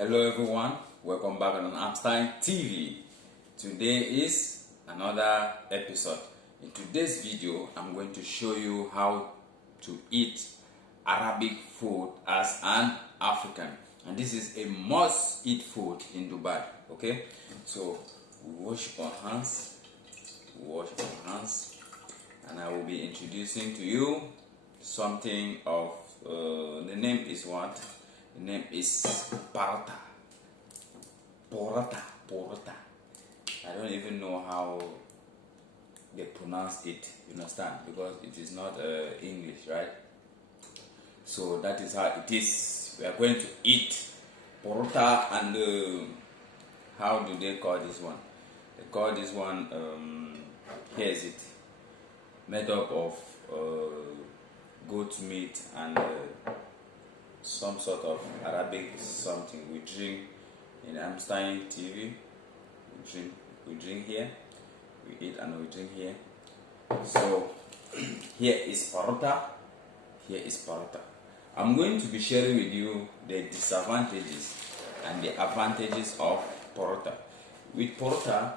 Hello everyone, welcome back on Emstine TV. Today is another episode. In today's video, I'm going to show you how to eat Arabic food as an African. And this is a must-eat food in Dubai, okay? So, we wash our hands, and I will be introducing to you something of, the name is what? The name is paratha. Paratha. I don't even know how they pronounce it, you understand? Because it is not English, right? So that is how it is. We are going to eat paratha, and how do they call this one? They call this one, here is it, made up of goat meat and some sort of Arabic something. We drink in Emstine TV. We drink here. We eat and we drink here. So here is paratha. Here is paratha. I'm going to be sharing with you the disadvantages and the advantages of paratha. With paratha,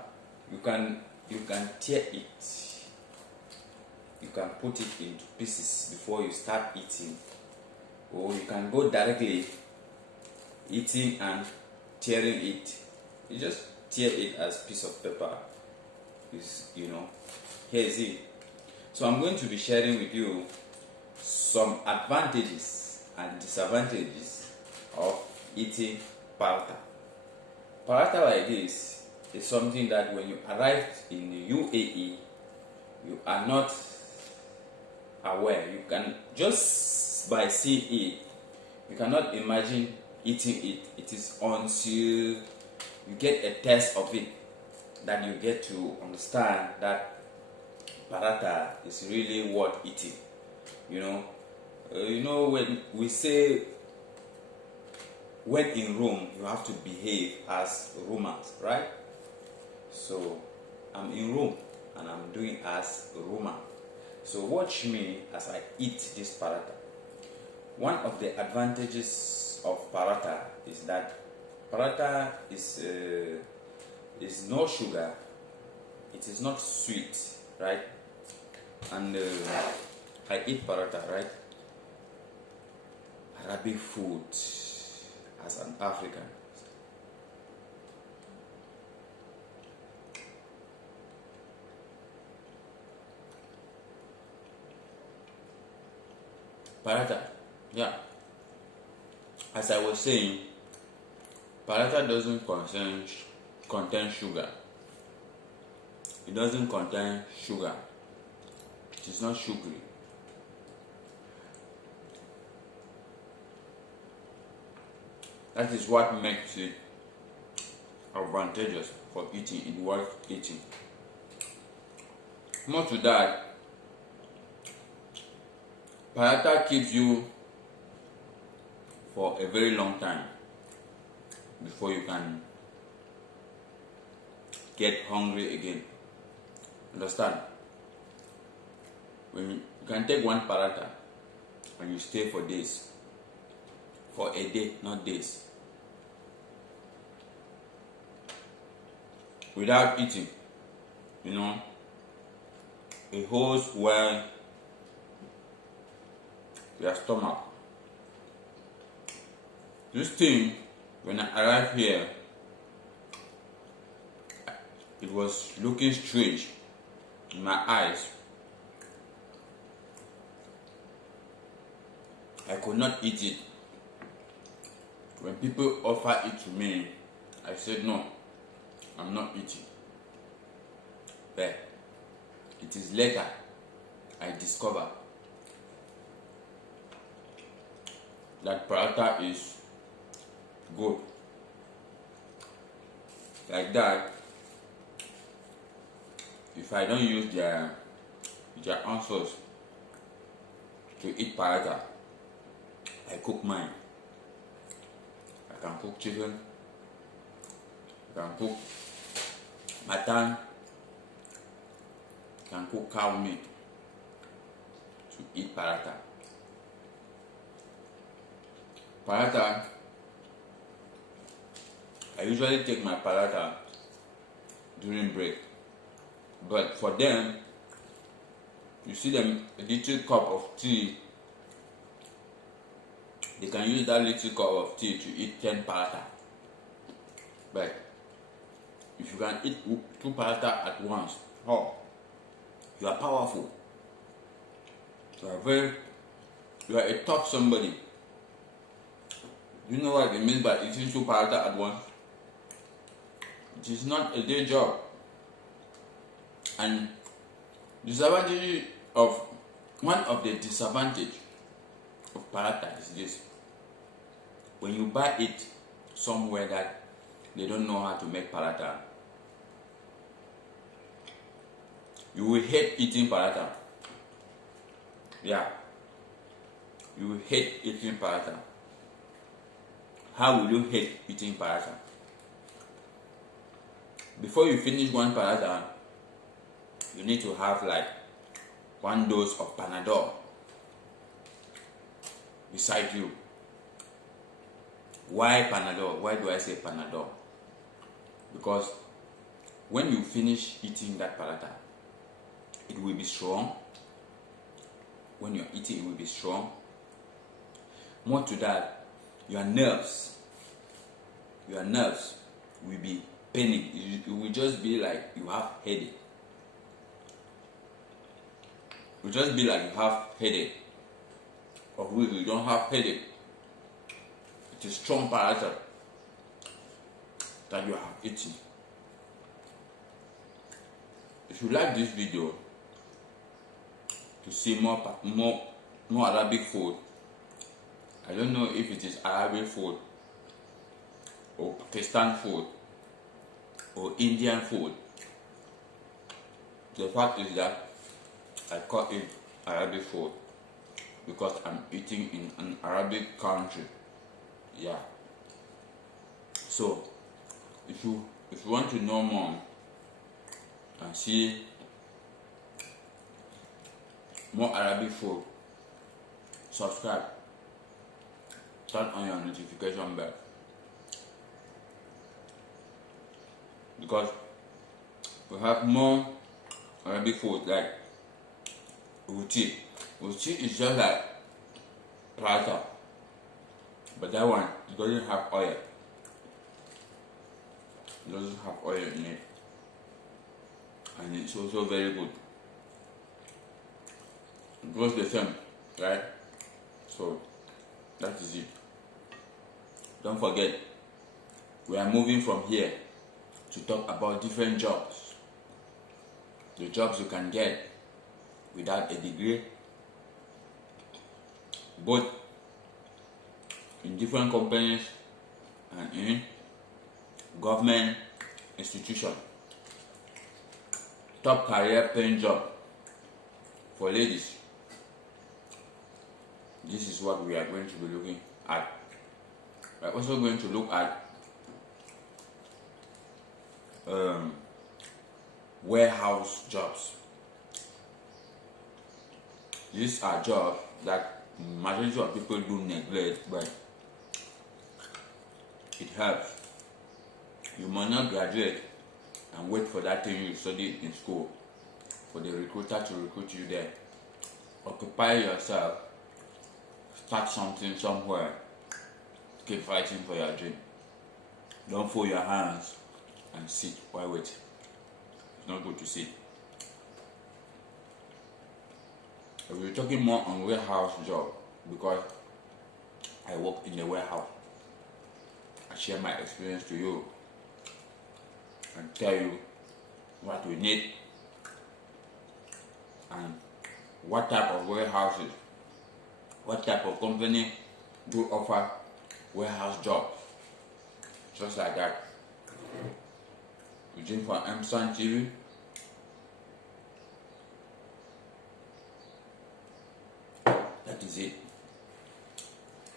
you can tear it. You can put it into pieces before you start eating. Or you can go directly eating and tearing it. You just tear it as piece of paper. Here is it. So I'm going to be sharing with you some advantages and disadvantages of eating paratha. Paratha like this is something that when you arrive in the UAE, you are not aware. You can just by seeing it, you cannot imagine eating it. It is until you get a taste of it that you get to understand that paratha is really worth eating. When we say when in Rome, you have to behave as Romans, right? So I'm in Rome and I'm doing as a Roman. So watch me as I eat this paratha. One of the advantages of paratha is that paratha is no sugar. It is not sweet, right? And I eat paratha, right? Arabic food as an African. Paratha, yeah. As I was saying, paratha doesn't contain sugar. It doesn't contain sugar. It is not sugary. That is what makes it advantageous for eating. It worth eating. More to that, paratha keeps you for a very long time before you can get hungry again. Understand? When you can take one paratha and you stay for days, for a day, not days, without eating. It holds well your stomach. This thing, when I arrived here, it was looking strange in my eyes. I could not eat it. When people offer it to me, I said no, I'm not eating. But it is later I discover that paratha is good. Like that, if I don't use their own sauce to eat paratha, I cook mine. I can cook chicken, I can cook mattan, I can cook cow meat to eat paratha. Paratha I usually take my paratha during break, but for them, you see them a little cup of tea. They can use that little cup of tea to eat 10 paratha. But if you can eat 2 paratha at once, oh, you are powerful. You are a tough somebody. Do you know what it means by eating 2 paratha at once? It is not a day job. And one of the disadvantages of paratha is this: when you buy it somewhere that they don't know how to make paratha, you will hate eating paratha. Yeah, you will hate eating paratha. How will you hate eating paratha? Before you finish one paratha, you need to have like 1 dose of Panadol beside you. Why Panadol? Why do I say Panadol? Because when you finish eating that paratha, it will be strong. When you're eating, it will be strong. More to that, your nerves will be paining. It will just be like you have headache. It will just be like you have headache. Or you don't have headache. It is strong paratha that you have eaten. If you like this video to see more Arabic food, I don't know if it is Arabic food or Pakistan food or Indian food. The fact is that I call it Arabic food because I'm eating in an Arabic country. Yeah. So if you want to know more and see more Arabic food, subscribe, turn on your notification bell, because we have more Arabic food like roti. Roti is just like paratha, but that one, it doesn't have oil. It doesn't have oil in it, and it's also very good. It goes the same, right? So that is it. Don't forget, we are moving from here to talk about different jobs. The jobs you can get without a degree, both in different companies and in government institutions. Top career paying job for ladies. This is what we are going to be looking at. We are also going to look at warehouse jobs. These are jobs that majority of people do neglect, but it helps. You must not graduate and wait for that thing you studied in school for the recruiter to recruit you there. Occupy yourself, start something somewhere, keep fighting for your dream. Don't fold your hands and sit while waiting. It's not good to sit. I will be talking more on warehouse job because I work in the warehouse. I share my experience to you and tell you what we need and what type of warehouses, what type of company do offer warehouse jobs. Just like that. Eugene from Emstine TV. That is it.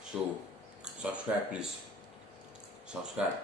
So subscribe, please. Subscribe.